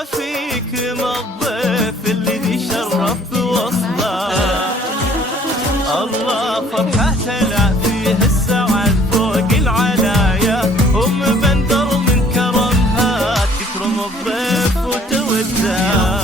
وافيك ما الضيف اللي شرف بوصله. الله فرحة تلا فيه السعد فوق العلايا، أم بندر من كرمها تكرم الضيف وتوده.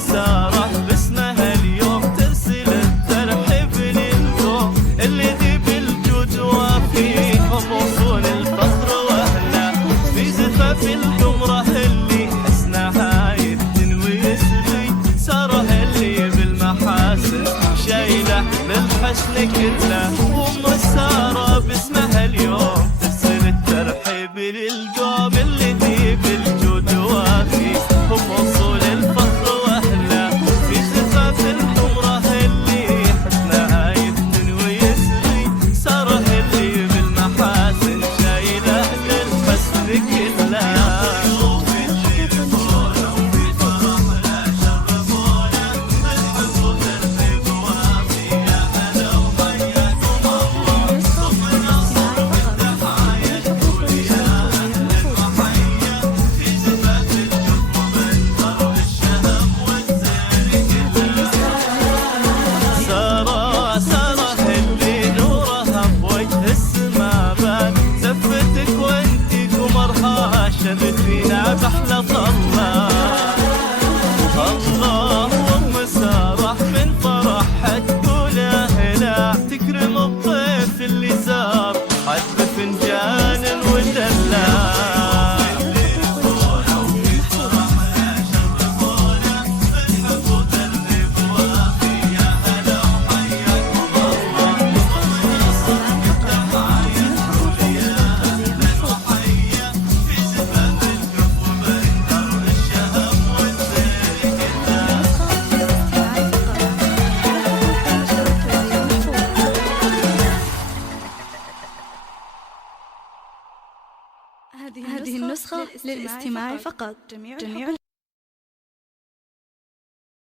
سارة باسمها اليوم ترسل الترحيب للقوم اللي ذي بالجود وافيهم وصول الفخر واهله. في زفاف القمرة اللي حسنها يفتن ويسبي، سارة اللي بالمحاسن شايله للحسن كله. ام سارة باسمها اليوم ترسل الترحيب للقوم اللي ذي بالجود وافيهم وصول الفخر. فينا بحلى الله الله. وام سارة من فرحها تقول اهلا، تكرم الضيف اللي زار حتى فنجان ودلع. هذه النسخة للاستماع فقط. جميع